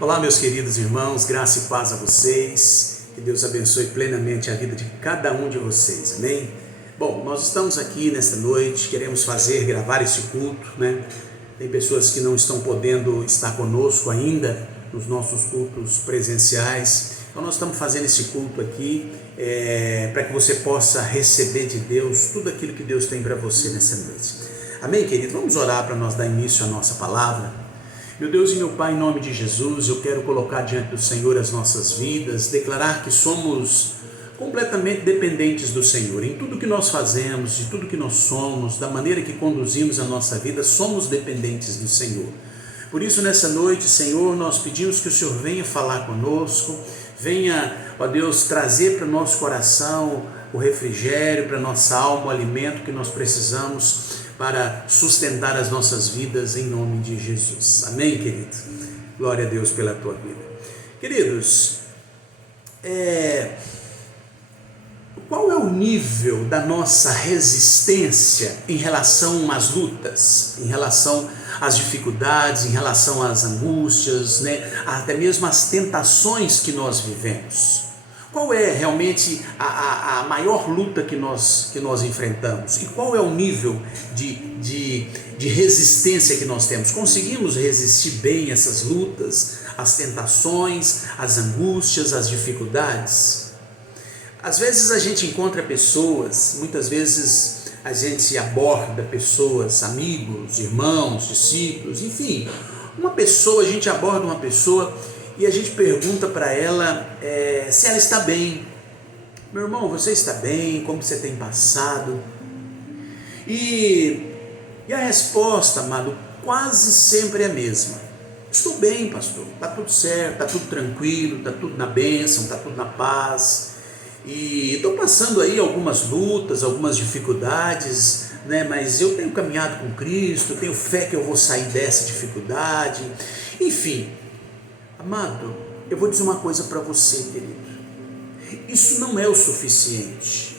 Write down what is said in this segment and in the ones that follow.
Olá, meus queridos irmãos, graça e paz a vocês, que Deus abençoe plenamente a vida de cada um de vocês, amém? Bom, nós estamos aqui nesta noite, queremos gravar esse culto, né? Tem pessoas que não estão podendo estar conosco ainda nos nossos cultos presenciais, então nós estamos fazendo esse culto aqui para que você possa receber de Deus tudo aquilo que Deus tem para você nessa noite, amém, querido? Vamos orar para nós dar início à nossa palavra. Meu Deus e meu Pai, em nome de Jesus, eu quero colocar diante do Senhor as nossas vidas, declarar que somos completamente dependentes do Senhor. Em tudo que nós fazemos, de tudo que nós somos, da maneira que conduzimos a nossa vida, somos dependentes do Senhor. Por isso, nessa noite, Senhor, nós pedimos que o Senhor venha falar conosco, venha, ó Deus, trazer para o nosso coração o refrigério, para a nossa alma, o alimento que nós precisamos para sustentar as nossas vidas em nome de Jesus. Amém, querido? Glória a Deus pela tua vida. Queridos, qual é o nível da nossa resistência em relação às lutas, em relação às dificuldades, em relação às angústias, né? Até mesmo às tentações que nós vivemos? Qual é realmente a maior luta que nós enfrentamos? E qual é o nível de resistência que nós temos? Conseguimos resistir bem essas lutas, as tentações, as angústias, as dificuldades? Às vezes a gente encontra pessoas, muitas vezes a gente aborda pessoas, amigos, irmãos, discípulos, enfim, a gente aborda uma pessoa e a gente pergunta para ela se ela está bem. Meu irmão, você está bem? Como você tem passado? E a resposta, amado, quase sempre é a mesma. Estou bem, pastor, está tudo certo, está tudo tranquilo, está tudo na bênção, está tudo na paz. E estou passando aí algumas lutas, algumas dificuldades, né? Mas eu tenho caminhado com Cristo, tenho fé que eu vou sair dessa dificuldade. Enfim, amado, eu vou dizer uma coisa para você, querido. Isso não é o suficiente.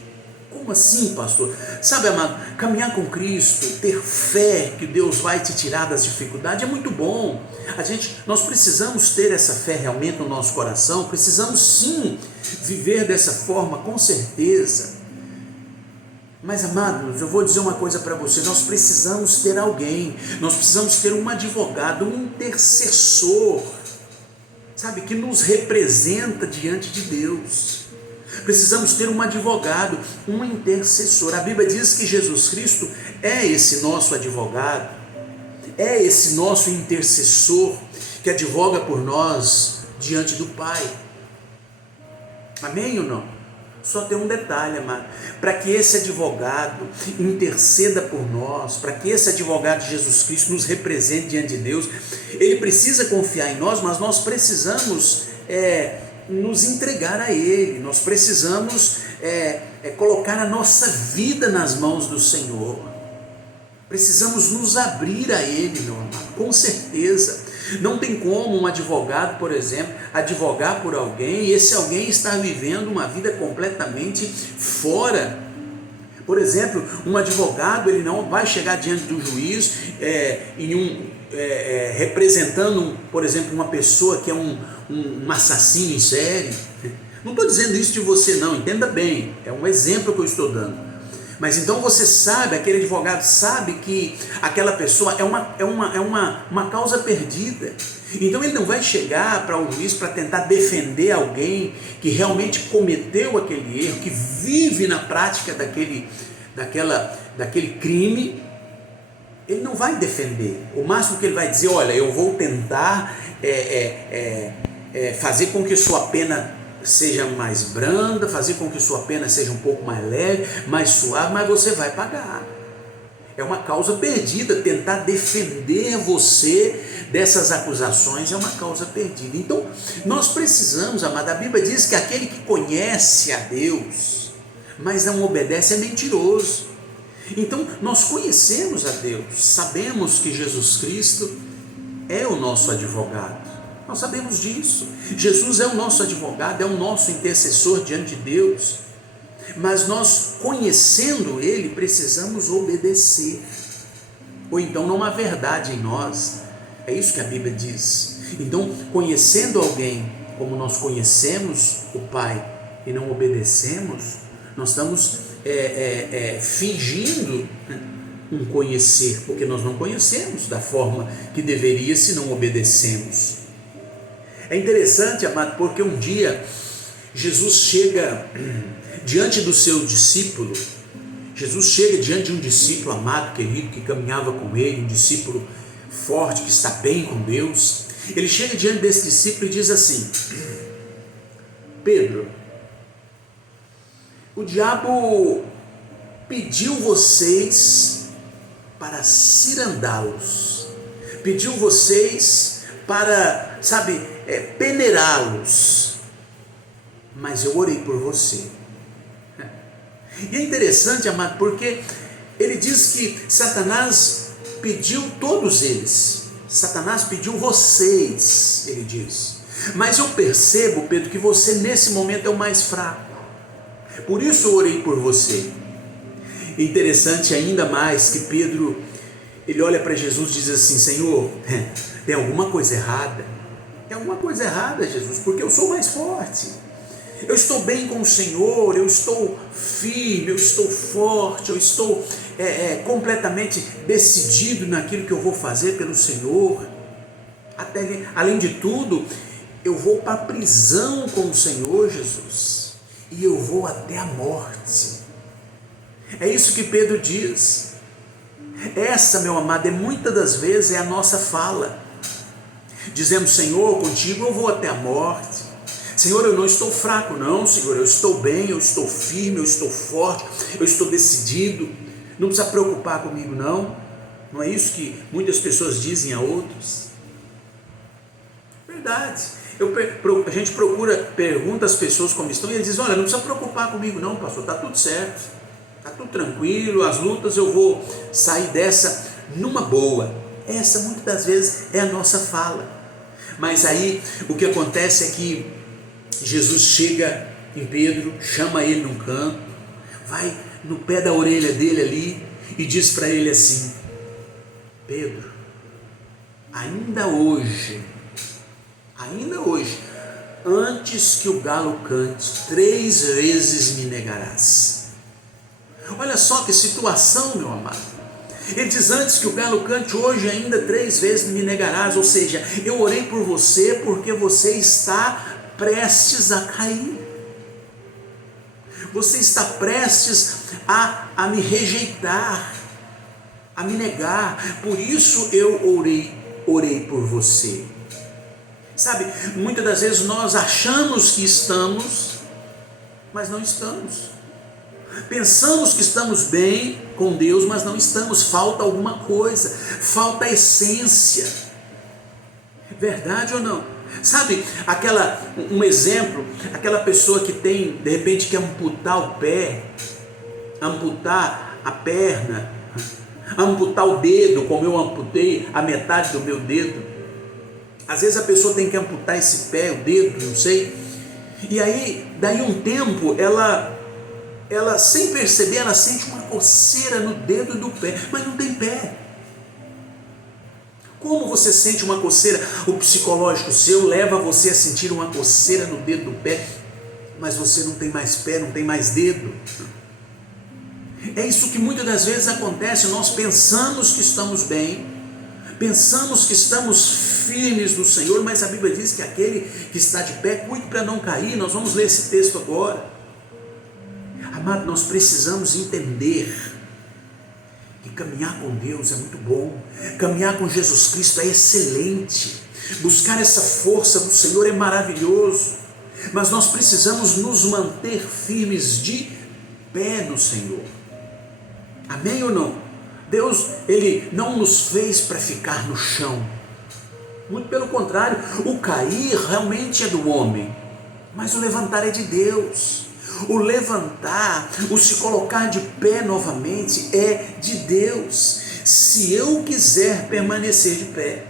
Como assim, pastor? Sabe, amado, caminhar com Cristo, ter fé que Deus vai te tirar das dificuldades é muito bom. Nós precisamos ter essa fé realmente no nosso coração, precisamos sim viver dessa forma, com certeza. Mas, amados, eu vou dizer uma coisa para você, nós precisamos ter alguém, nós precisamos ter um advogado, um intercessor, sabe, que nos representa diante de Deus. Precisamos ter um advogado, um intercessor. A Bíblia diz que Jesus Cristo é esse nosso advogado, é esse nosso intercessor que advoga por nós diante do Pai. Amém ou não? Só tem um detalhe, amado, para que esse advogado interceda por nós, para que esse advogado de Jesus Cristo nos represente diante de Deus, ele precisa confiar em nós, mas nós precisamos nos entregar a Ele, nós precisamos colocar a nossa vida nas mãos do Senhor, precisamos nos abrir a Ele, meu amado, com certeza. Não tem como um advogado, por exemplo, advogar por alguém e esse alguém estar vivendo uma vida completamente fora. Por exemplo, um advogado, ele não vai chegar diante do juiz representando, por exemplo, uma pessoa que é um assassino em série. Não estou dizendo isso de você não, entenda bem, é um exemplo que eu estou dando. Mas então você sabe, aquele advogado sabe que aquela pessoa é uma causa perdida. Então ele não vai chegar para o juiz para tentar defender alguém que realmente cometeu aquele erro, que vive na prática daquele crime. Ele não vai defender. O máximo que ele vai dizer, olha, eu vou tentar fazer com que sua pena seja mais branda, fazer com que sua pena seja um pouco mais leve, mais suave, mas você vai pagar. É uma causa perdida. Tentar defender você dessas acusações é uma causa perdida. Então nós precisamos, amado, a Bíblia diz que aquele que conhece a Deus, mas não obedece, é mentiroso. Então nós conhecemos a Deus, sabemos que Jesus Cristo é o nosso advogado. Nós sabemos disso. Jesus é o nosso advogado, é o nosso intercessor diante de Deus. Mas nós, conhecendo Ele, precisamos obedecer. Ou então não há verdade em nós. É isso que a Bíblia diz. Então, conhecendo alguém como nós conhecemos o Pai e não obedecemos, nós estamos fingindo um conhecer, porque nós não conhecemos da forma que deveria se não obedecemos. É interessante, amado, porque um dia Jesus chega diante do seu discípulo. Jesus chega diante de um discípulo amado, querido, que caminhava com ele, um discípulo forte, que está bem com Deus. Ele chega diante desse discípulo e diz assim: Pedro, o diabo pediu vocês para cirandá-los, pediu vocês para, peneirá-los, mas eu orei por você. E é interessante, amado, porque ele diz que Satanás pediu todos eles, Satanás pediu vocês, ele diz, mas eu percebo, Pedro, que você nesse momento é o mais fraco, por isso eu orei por você. Interessante ainda mais que Pedro, ele olha para Jesus e diz assim: Senhor, tem alguma coisa errada? Tem alguma coisa errada, Jesus, porque eu sou mais forte, eu estou bem com o Senhor, eu estou firme, eu estou forte, eu estou completamente decidido naquilo que eu vou fazer pelo Senhor. Além de tudo, eu vou para a prisão com o Senhor, Jesus, e eu vou até a morte. É isso que Pedro diz. Essa, meu amado, muitas das vezes é a nossa fala. Dizemos: Senhor, contigo eu vou até a morte. Senhor, eu não estou fraco não, Senhor, eu estou bem, eu estou firme, eu estou forte, eu estou decidido, não precisa preocupar comigo não. Não é isso que muitas pessoas dizem a outros? Verdade. A gente pergunta às pessoas como estão e eles dizem: olha, não precisa preocupar comigo não, pastor, está tudo certo, está tudo tranquilo, as lutas eu vou sair dessa numa boa. Essa muitas das vezes é a nossa fala. Mas aí o que acontece é que Jesus chega em Pedro, chama ele num canto, vai no pé da orelha dele ali e diz para ele assim: Pedro, ainda hoje, antes que o galo cante, 3 vezes me negarás. Olha só que situação, meu amado. Ele diz: antes que o galo cante, hoje ainda 3 vezes me negarás. Ou seja, eu orei por você porque você está prestes a cair, você está prestes a me rejeitar, a me negar, por isso eu orei por você. Muitas das vezes nós achamos que estamos, mas não estamos. Pensamos que estamos bem com Deus, mas não estamos, falta alguma coisa, falta a essência. Verdade ou não? Um exemplo, aquela pessoa que tem, de repente, quer amputar o pé, amputar a perna, amputar o dedo, como eu amputei a metade do meu dedo. Às vezes a pessoa tem que amputar esse pé, o dedo, não sei, e aí, daí um tempo, ela sem perceber, ela sente uma coceira no dedo do pé, mas não tem pé. Como você sente uma coceira? O psicológico seu leva você a sentir uma coceira no dedo do pé, mas você não tem mais pé, não tem mais dedo. É isso que muitas das vezes acontece. Nós pensamos que estamos bem, pensamos que estamos firmes no Senhor, mas a Bíblia diz que aquele que está de pé, cuide para não cair. Nós vamos ler esse texto agora. Amado, nós precisamos entender que caminhar com Deus é muito bom, caminhar com Jesus Cristo é excelente, buscar essa força do Senhor é maravilhoso, mas nós precisamos nos manter firmes de pé no Senhor. Amém ou não? Deus, Ele não nos fez para ficar no chão, muito pelo contrário, o cair realmente é do homem, mas o levantar é de Deus. O levantar, o se colocar de pé novamente é de Deus. Se eu quiser permanecer de pé,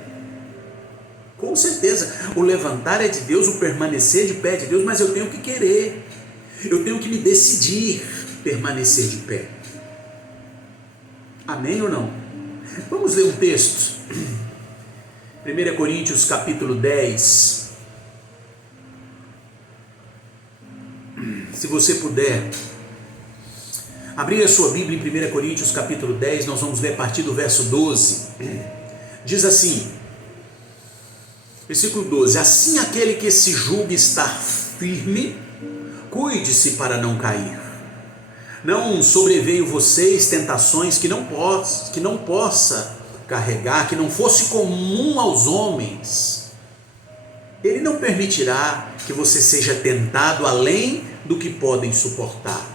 com certeza, o levantar é de Deus, o permanecer de pé é de Deus, mas eu tenho que querer, eu tenho que me decidir permanecer de pé. Amém ou não? Vamos ler um texto 1 Coríntios capítulo 10. Se você puder abrir a sua Bíblia em 1 Coríntios capítulo 10, nós vamos ler a partir do verso 12. Diz assim, versículo 12: assim aquele que se julga estar firme, cuide-se para não cair. Não sobreveio vocês tentações que não possa carregar, que não fosse comum aos homens. Ele não permitirá que você seja tentado além do que podem suportar.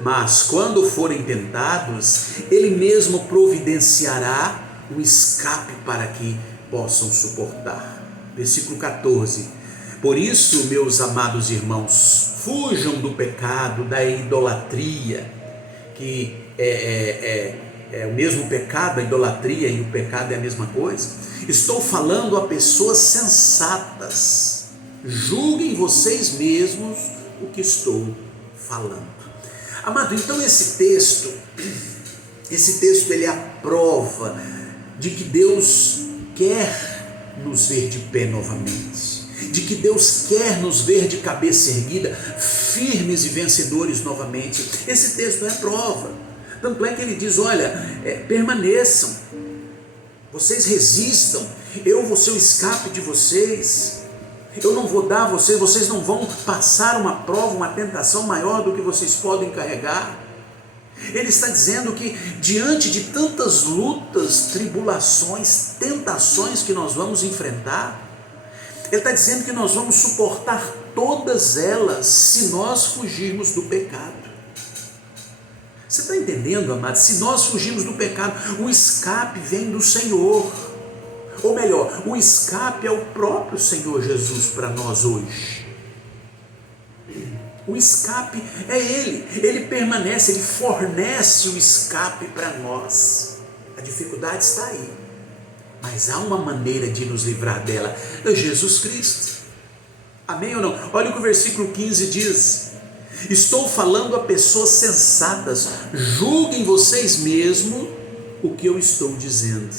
Mas quando forem tentados, Ele mesmo providenciará um escape para que possam suportar. Versículo 14: por isso, meus amados irmãos, fujam do pecado, da idolatria, que é o mesmo pecado, a idolatria e o pecado é a mesma coisa. Estou falando a pessoas sensatas. Julguem vocês mesmos o que estou falando. Amado, então esse texto ele é a prova de que Deus quer nos ver de pé novamente, de que Deus quer nos ver de cabeça erguida, firmes e vencedores novamente. Esse texto é a prova. Tanto é que ele diz, olha, permaneçam, vocês resistam, eu vou ser o escape de vocês, eu não vou dar a vocês não vão passar uma prova, uma tentação maior do que vocês podem carregar. Ele está dizendo que diante de tantas lutas, tribulações, tentações que nós vamos enfrentar, ele está dizendo que nós vamos suportar todas elas se nós fugirmos do pecado. Você está entendendo, amado? Se nós fugirmos do pecado, o escape vem do Senhor. Ou melhor, o escape é o próprio Senhor Jesus para nós hoje. O escape é Ele permanece, Ele fornece o escape para nós. A dificuldade está aí, mas há uma maneira de nos livrar dela, é Jesus Cristo. Amém ou não? Olha o que o versículo 15 diz: estou falando a pessoas sensatas, julguem vocês mesmos o que eu estou dizendo.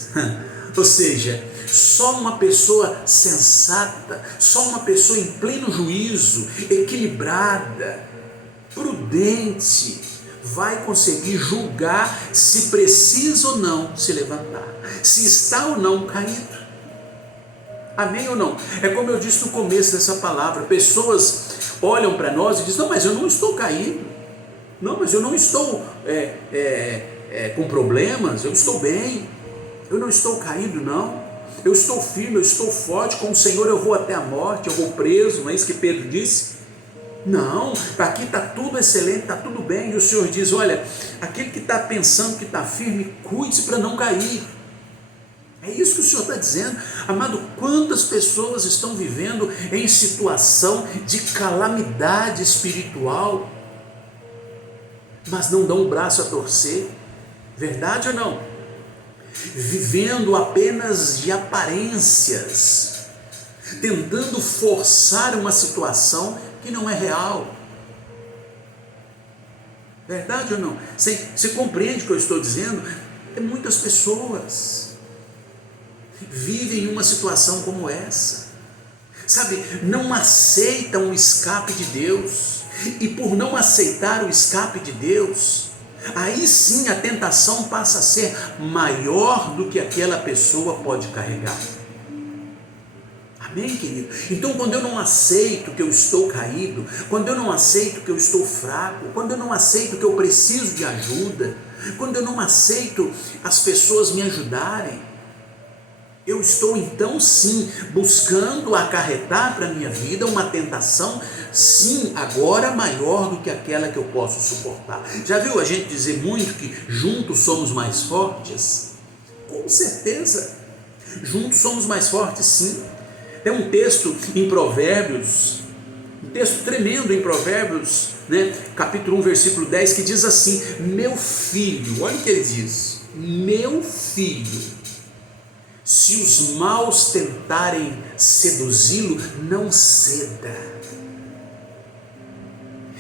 Ou seja, só uma pessoa sensata, só uma pessoa em pleno juízo, equilibrada, prudente, vai conseguir julgar se precisa ou não se levantar, se está ou não caído. Amém ou não? É como eu disse no começo dessa palavra, pessoas olham para nós e dizem, não, mas eu não estou caído, não, mas eu não estou com problemas, eu estou bem, eu não estou caído não, eu estou firme, eu estou forte, com o Senhor eu vou até a morte, eu vou preso, não é isso que Pedro disse? Não, aqui está tudo excelente, está tudo bem, e o Senhor diz, olha, aquele que está pensando que está firme, cuide-se para não cair. É isso que o Senhor está dizendo. Amado, quantas pessoas estão vivendo em situação de calamidade espiritual, mas não dão o braço a torcer, verdade ou não? Vivendo apenas de aparências, tentando forçar uma situação que não é real. Verdade ou não? Você compreende o que eu estou dizendo? Muitas pessoas vivem uma situação como essa, sabe, não aceitam o escape de Deus, e por não aceitar o escape de Deus, aí sim a tentação passa a ser maior do que aquela pessoa pode carregar. Amém, querido? Então, quando eu não aceito que eu estou caído, quando eu não aceito que eu estou fraco, quando eu não aceito que eu preciso de ajuda, quando eu não aceito as pessoas me ajudarem, eu estou então sim buscando acarretar para a minha vida uma tentação, sim, agora maior do que aquela que eu posso suportar. Já viu a gente dizer muito que juntos somos mais fortes? Com certeza, juntos somos mais fortes, sim. Tem um texto em Provérbios, um texto tremendo em Provérbios, né? Capítulo 1, versículo 10, que diz assim, meu filho, olha o que ele diz, meu filho, se os maus tentarem seduzi-lo, não ceda.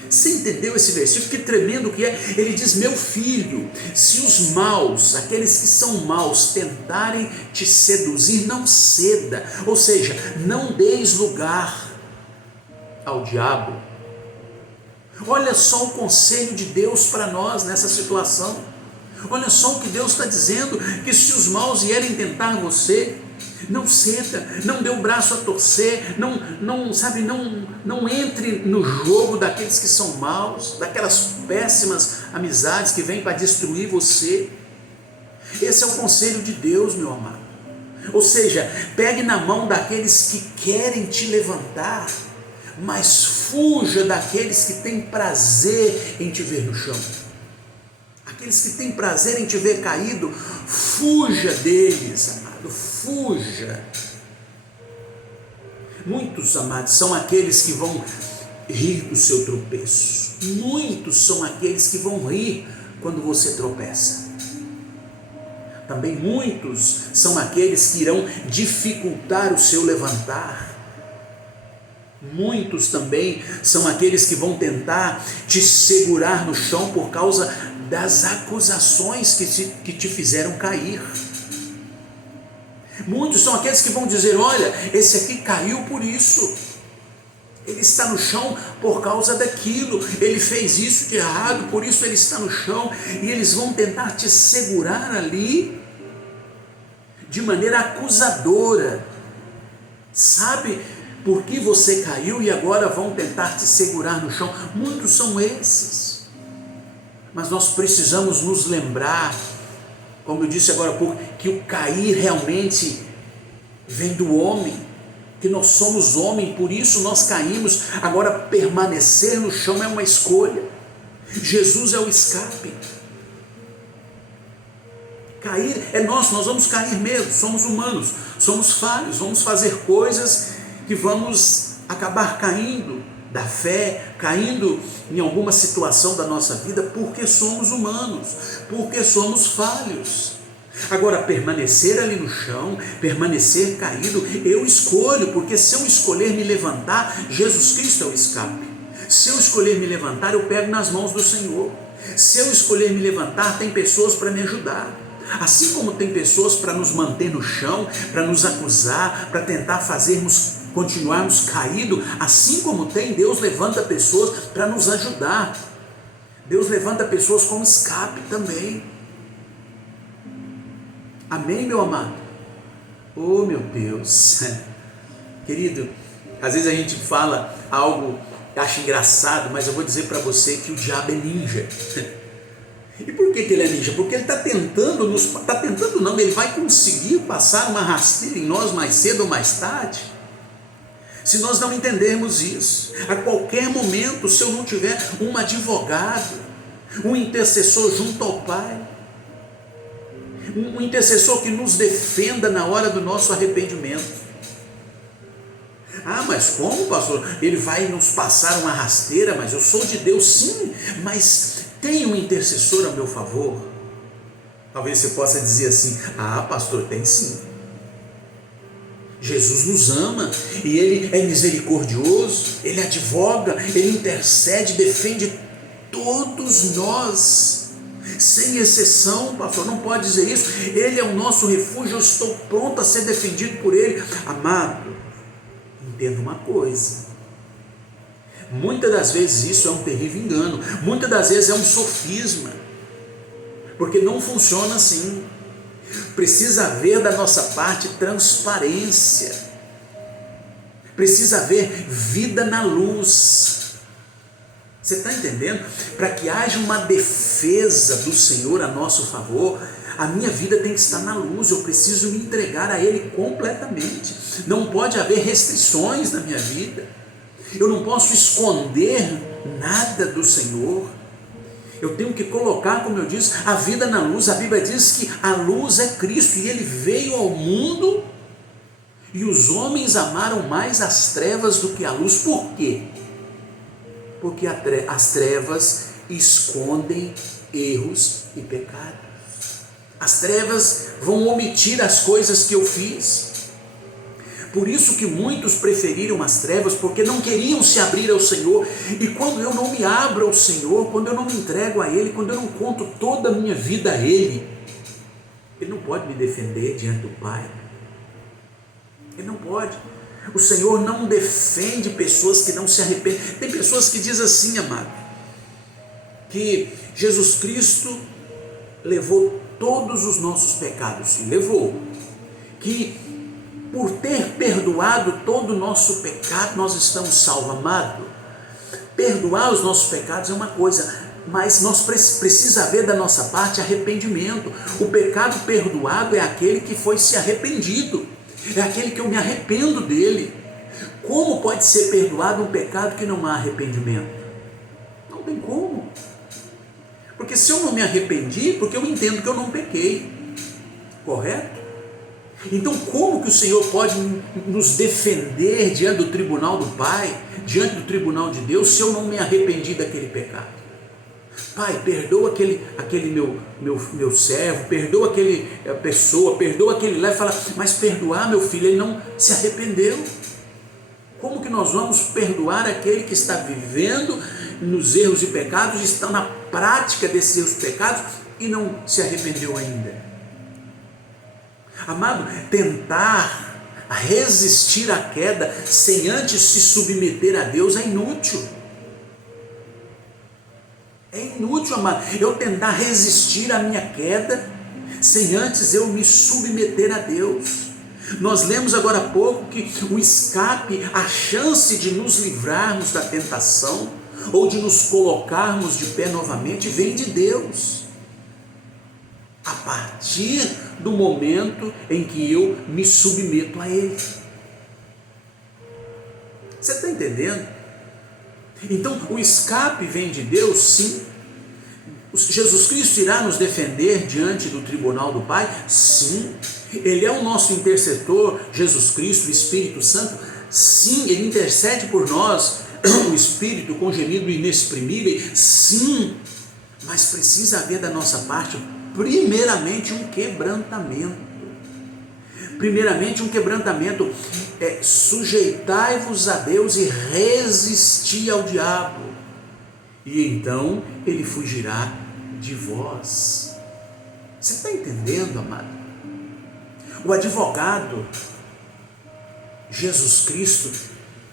Você entendeu esse versículo? Que tremendo que é. Ele diz: meu filho, se os maus, aqueles que são maus, tentarem te seduzir, não ceda. Ou seja, não deis lugar ao diabo. Olha só o conselho de Deus para nós nessa situação. Olha só o que Deus está dizendo: que se os maus vierem tentar você, não ceda, não dê o braço a torcer, não entre no jogo daqueles que são maus, daquelas péssimas amizades que vêm para destruir você. Esse é o conselho de Deus, meu amado. Ou seja, pegue na mão daqueles que querem te levantar, mas fuja daqueles que têm prazer em te ver no chão. Aqueles que têm prazer em te ver caído, fuja deles, amado, fuja. Muitos, amados, são aqueles que vão rir do seu tropeço. Muitos são aqueles que vão rir quando você tropeça. Também muitos são aqueles que irão dificultar o seu levantar. Muitos também são aqueles que vão tentar te segurar no chão por causa das acusações que te fizeram cair. Muitos são aqueles que vão dizer: olha, esse aqui caiu por isso, ele está no chão por causa daquilo, ele fez isso de errado, por isso ele está no chão. E eles vão tentar te segurar ali de maneira acusadora. Sabe por que você caiu e agora vão tentar te segurar no chão? Muitos são esses. Mas nós precisamos nos lembrar, como eu disse agora há pouco, que o cair realmente vem do homem, que nós somos homem, por isso nós caímos. Agora, permanecer no chão é uma escolha. Jesus é o escape. Cair é nosso, nós vamos cair mesmo, somos humanos, somos falhos, vamos fazer coisas que vamos acabar caindo da fé, caindo em alguma situação da nossa vida, porque somos humanos, porque somos falhos. Agora, permanecer ali no chão, permanecer caído, eu escolho, porque se eu escolher me levantar, Jesus Cristo é o escape. Se eu escolher me levantar, eu pego nas mãos do Senhor. Se eu escolher me levantar, tem pessoas para me ajudar. Assim como tem pessoas para nos manter no chão, para nos acusar, para tentar continuarmos caídos, assim como tem, Deus levanta pessoas para nos ajudar. Deus levanta pessoas como escape também. Amém, meu amado? Oh, meu Deus. Querido, às vezes a gente fala algo que acha engraçado, mas eu vou dizer para você que o diabo é ninja. E por que ele é ninja? Porque ele está tentando ele vai conseguir passar uma rasteira em nós mais cedo ou mais tarde. Se nós não entendermos isso, a qualquer momento, se eu não tiver um advogado, um intercessor junto ao Pai, um intercessor que nos defenda na hora do nosso arrependimento. Ah, mas como, pastor? Ele vai nos passar uma rasteira? Mas eu sou de Deus, sim, mas tem um intercessor a meu favor? Talvez você possa dizer assim: ah, pastor, tem sim. Jesus nos ama e Ele é misericordioso, Ele advoga, Ele intercede, defende todos nós, sem exceção. Pastor, não pode dizer isso. Ele é o nosso refúgio, eu estou pronto a ser defendido por Ele. Amado, entenda uma coisa: muitas das vezes isso é um terrível engano, muitas das vezes é um sofisma, porque não funciona assim. Precisa haver da nossa parte transparência, precisa haver vida na luz. Você está entendendo? Para que haja uma defesa do Senhor a nosso favor, a minha vida tem que estar na luz, eu preciso me entregar a Ele completamente. Não pode haver restrições na minha vida, eu não posso esconder nada do Senhor. Eu tenho que colocar, como eu disse, a vida na luz. A Bíblia diz que a luz é Cristo e Ele veio ao mundo e os homens amaram mais as trevas do que a luz. Por quê? Porque as trevas escondem erros e pecados. As trevas vão omitir as coisas que eu fiz. Por isso que muitos preferiram as trevas, porque não queriam se abrir ao Senhor. E quando eu não me abro ao Senhor, quando eu não me entrego a Ele, quando eu não conto toda a minha vida a Ele, Ele não pode me defender diante do Pai. Ele não pode. O Senhor não defende pessoas que não se arrependem. Tem pessoas que dizem assim, amado, que Jesus Cristo levou todos os nossos pecados. Sim, levou. Que por ter perdoado todo o nosso pecado, nós estamos salvos. Amado, perdoar os nossos pecados é uma coisa, mas nós precisa haver da nossa parte arrependimento. O pecado perdoado é aquele que foi se arrependido, é aquele que eu me arrependo dele. Como pode ser perdoado um pecado que não há arrependimento? Não tem como. Porque se eu não me arrependi, porque eu entendo que eu não pequei, correto? Então como que o Senhor pode nos defender diante do tribunal do Pai, diante do tribunal de Deus, se eu não me arrependi daquele pecado? Pai, perdoa aquele meu servo, perdoa aquele pessoa, perdoa aquele lá, e fala, mas perdoar meu filho, ele não se arrependeu. Como que nós vamos perdoar aquele que está vivendo nos erros e pecados, está na prática desses erros e pecados e não se arrependeu ainda? Amado, tentar resistir à queda sem antes se submeter a Deus é inútil. É inútil, amado, eu tentar resistir à minha queda sem antes eu me submeter a Deus. Nós lemos agora há pouco que o escape, a chance de nos livrarmos da tentação ou de nos colocarmos de pé novamente vem de Deus. A partir do momento em que eu me submeto a Ele. Você está entendendo? Então o escape vem de Deus, sim. Jesus Cristo irá nos defender diante do tribunal do Pai? Sim. Ele é o nosso intercessor, Jesus Cristo, o Espírito Santo? Sim, Ele intercede por nós, o Espírito com gemido inexprimível? Sim. Mas precisa haver da nossa parte, primeiramente, um quebrantamento. Primeiramente, um quebrantamento. Sujeitai-vos a Deus e resisti ao diabo, e então ele fugirá de vós. Você está entendendo, amado? O advogado, Jesus Cristo,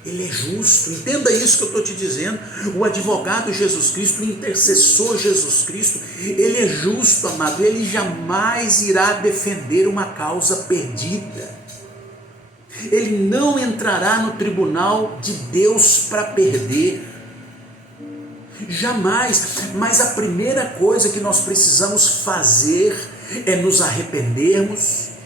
Ele é justo. Entenda isso que eu estou te dizendo. O advogado Jesus Cristo, o intercessor Jesus Cristo, Ele é justo, amado. Ele jamais irá defender uma causa perdida. Ele não entrará no tribunal de Deus para perder. Jamais. Mas a primeira coisa que nós precisamos fazer é nos arrependermos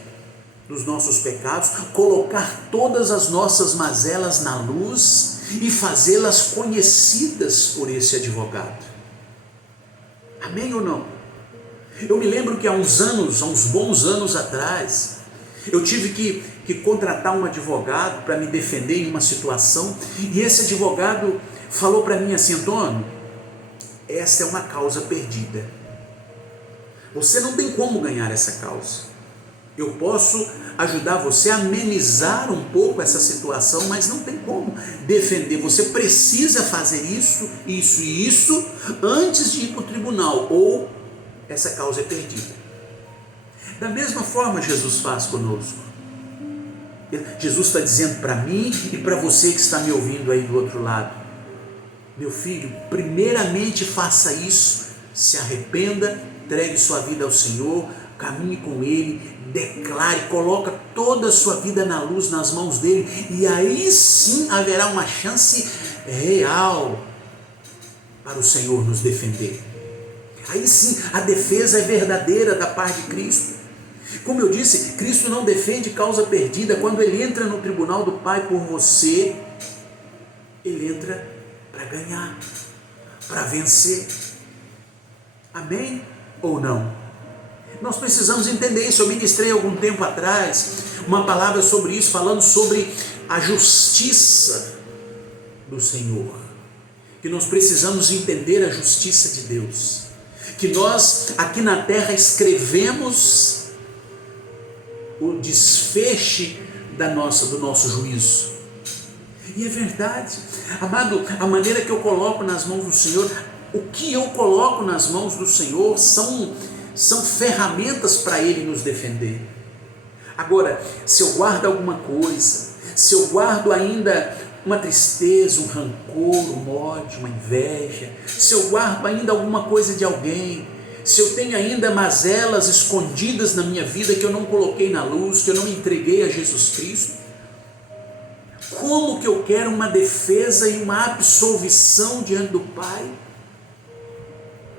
dos nossos pecados, colocar todas as nossas mazelas na luz e fazê-las conhecidas por esse advogado. Amém ou não? Eu me lembro que há uns bons anos atrás, eu tive que contratar um advogado para me defender em uma situação, e esse advogado falou para mim assim: Antônio, essa é uma causa perdida. Você não tem como ganhar essa causa. Eu posso ajudar você a amenizar um pouco essa situação, mas não tem como defender. Você precisa fazer isso e isso antes de ir para o tribunal, ou essa causa é perdida. Da mesma forma Jesus faz conosco. Jesus está dizendo para mim e para você que está me ouvindo aí do outro lado: meu filho, primeiramente faça isso, se arrependa, entregue sua vida ao Senhor, caminhe com Ele, declare, coloca toda a sua vida na luz, nas mãos dele, e aí sim haverá uma chance real para o Senhor nos defender. Aí sim a defesa é verdadeira da parte de Cristo. Como eu disse, Cristo não defende causa perdida. Quando Ele entra no tribunal do Pai por você, Ele entra para ganhar, para vencer. Amém ou não? Nós precisamos entender isso. Eu ministrei algum tempo atrás uma palavra sobre isso, falando sobre a justiça do Senhor, que nós precisamos entender a justiça de Deus, que nós aqui na terra escrevemos o desfecho do nosso juízo. E é verdade, amado, a maneira que eu coloco nas mãos do Senhor, o que eu coloco nas mãos do Senhor são ferramentas para Ele nos defender. Agora, se eu guardo alguma coisa, se eu guardo ainda uma tristeza, um rancor, um ódio, uma inveja, se eu guardo ainda alguma coisa de alguém, se eu tenho ainda mazelas escondidas na minha vida que eu não coloquei na luz, que eu não entreguei a Jesus Cristo, como que eu quero uma defesa e uma absolvição diante do Pai,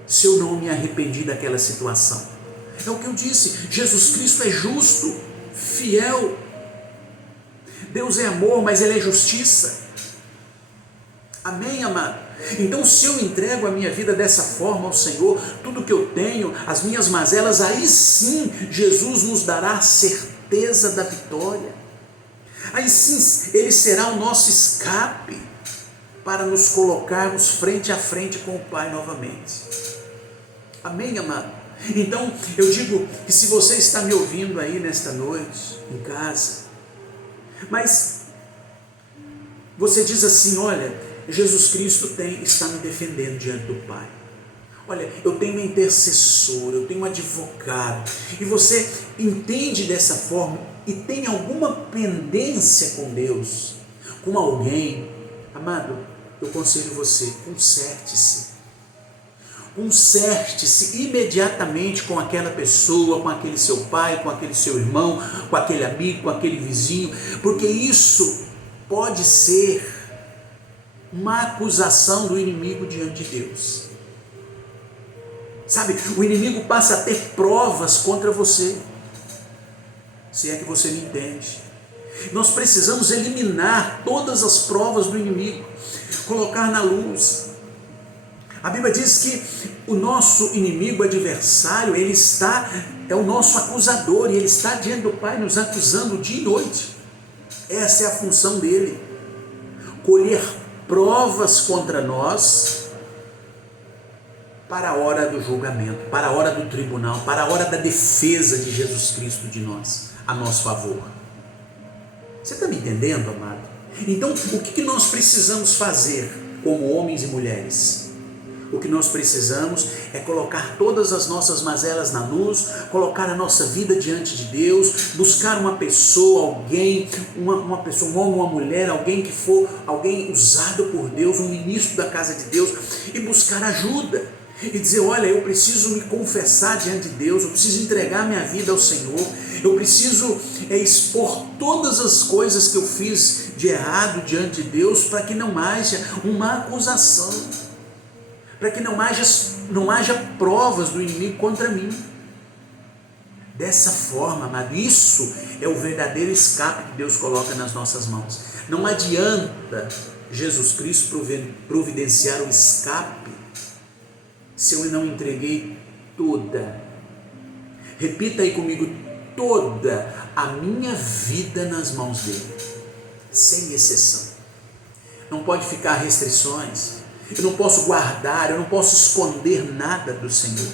se eu não me arrependi daquela situação? É o que eu disse, Jesus Cristo é justo, fiel. Deus é amor, mas Ele é justiça. Amém, amado? Então, se eu entrego a minha vida dessa forma ao Senhor, tudo que eu tenho, as minhas mazelas, aí sim Jesus nos dará a certeza da vitória. Aí sim Ele será o nosso escape para nos colocarmos frente a frente com o Pai novamente. Amém, amado? Então, eu digo que se você está me ouvindo aí nesta noite, em casa, mas você diz assim: olha, Jesus Cristo está me defendendo diante do Pai. Olha, eu tenho um intercessor, eu tenho um advogado, e você entende dessa forma e tem alguma pendência com Deus, com alguém, amado, eu aconselho você, conserte-se imediatamente com aquela pessoa, com aquele seu pai, com aquele seu irmão, com aquele amigo, com aquele vizinho, porque isso pode ser uma acusação do inimigo diante de Deus. Sabe, o inimigo passa a ter provas contra você, se é que você me entende. Nós precisamos eliminar todas as provas do inimigo, colocar na luz. A Bíblia diz que o nosso inimigo, adversário, é o nosso acusador, e ele está diante do Pai nos acusando dia e noite. Essa é a função dele, colher provas contra nós, para a hora do julgamento, para a hora do tribunal, para a hora da defesa de Jesus Cristo de nós, a nosso favor. Você está me entendendo, amado? Então, o que nós precisamos fazer como homens e mulheres? O que nós precisamos é colocar todas as nossas mazelas na luz, colocar a nossa vida diante de Deus, buscar uma pessoa, alguém, uma pessoa, um homem, uma mulher, alguém que for, alguém usado por Deus, um ministro da casa de Deus, e buscar ajuda. E dizer: olha, eu preciso me confessar diante de Deus, eu preciso entregar minha vida ao Senhor, eu preciso expor todas as coisas que eu fiz de errado diante de Deus, para que não haja uma acusação, para que não haja provas do inimigo contra mim. Dessa forma, amado, isso é o verdadeiro escape que Deus coloca nas nossas mãos. Não adianta Jesus Cristo providenciar o escape se eu não entreguei toda, repita aí comigo, toda a minha vida nas mãos dele, sem exceção. Não pode ficar restrições, eu não posso guardar, eu não posso esconder nada do Senhor,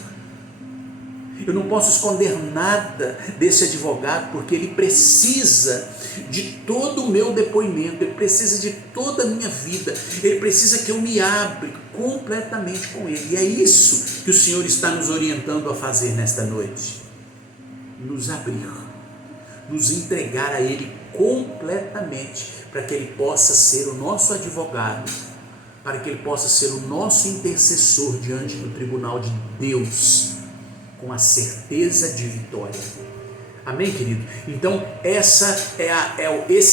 eu não posso esconder nada desse advogado, porque ele precisa de todo o meu depoimento, ele precisa de toda a minha vida, ele precisa que eu me abra completamente com ele. E é isso que o Senhor está nos orientando a fazer nesta noite: nos abrir, nos entregar a ele completamente, para que ele possa ser o nosso advogado, para que ele possa ser o nosso intercessor diante do tribunal de Deus, com a certeza de vitória. Amém, querido? Então esse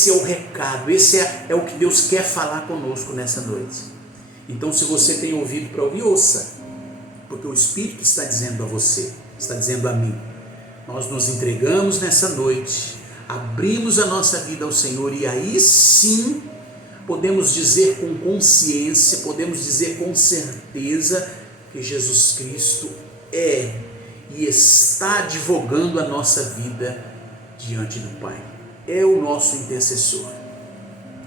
é o recado, esse é o que Deus quer falar conosco nessa noite. Então, se você tem ouvido para ouvir, ouça, porque o Espírito está dizendo a você, está dizendo a mim. Nós nos entregamos nessa noite, abrimos a nossa vida ao Senhor, e aí sim podemos dizer com consciência, podemos dizer com certeza que Jesus Cristo é e está advogando a nossa vida diante do Pai. É o nosso intercessor.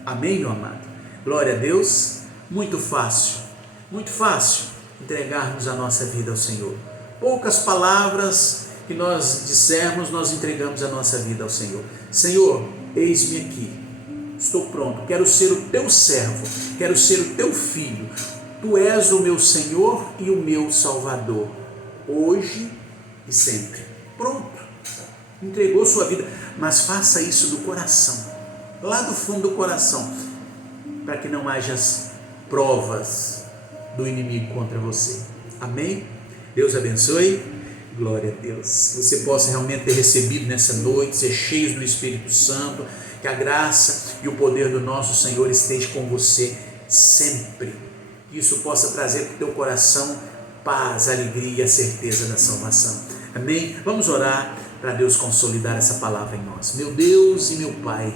Amém, meu amado? Glória a Deus. Muito fácil entregarmos a nossa vida ao Senhor. Poucas palavras que nós dissermos, nós entregamos a nossa vida ao Senhor. Senhor, eis-me aqui, estou pronto, quero ser o teu servo, quero ser o teu filho, tu és o meu Senhor e o meu Salvador, hoje e sempre. Pronto, entregou sua vida, mas faça isso do coração, lá do fundo do coração, para que não haja provas do inimigo contra você. Amém? Deus abençoe. Glória a Deus. Que você possa realmente ter recebido nessa noite, ser cheio do Espírito Santo, que a graça e o poder do nosso Senhor esteja com você sempre. Que isso possa trazer para o teu coração paz, alegria e a certeza da salvação. Amém? Vamos orar para Deus consolidar essa palavra em nós. Meu Deus e meu Pai,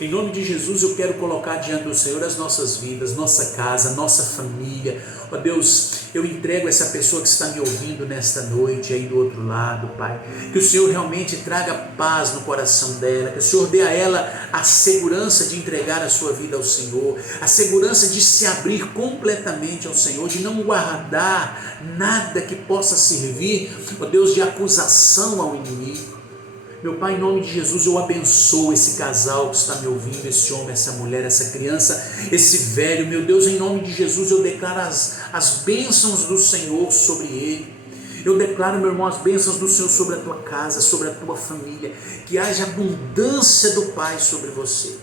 em nome de Jesus eu quero colocar diante do Senhor as nossas vidas, nossa casa, nossa família. Ó Deus, eu entrego essa pessoa que está me ouvindo nesta noite aí do outro lado, Pai. Que o Senhor realmente traga paz no coração dela, que o Senhor dê a ela a segurança de entregar a sua vida ao Senhor, a segurança de se abrir completamente ao Senhor, de não guardar nada que possa servir, ó Deus, de acusação ao inimigo. Meu Pai, em nome de Jesus, eu abençoo esse casal que está me ouvindo, esse homem, essa mulher, essa criança, esse velho. Meu Deus, em nome de Jesus, eu declaro as bênçãos do Senhor sobre ele. Eu declaro, meu irmão, as bênçãos do Senhor sobre a tua casa, sobre a tua família. Que haja abundância do Pai sobre você.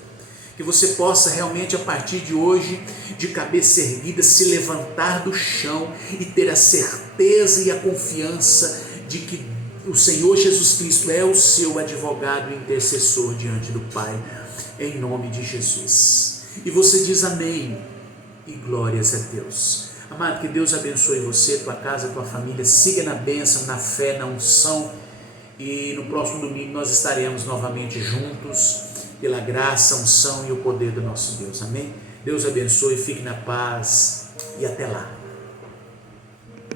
Que você possa realmente, a partir de hoje, de cabeça erguida, se levantar do chão e ter a certeza e a confiança de que o Senhor Jesus Cristo é o seu advogado e intercessor diante do Pai, em nome de Jesus. E você diz amém e glórias a Deus. Amado, que Deus abençoe você, tua casa, tua família, siga na bênção, na fé, na unção, e no próximo domingo nós estaremos novamente juntos, pela graça, unção e o poder do nosso Deus. Amém? Deus abençoe, fique na paz e até lá.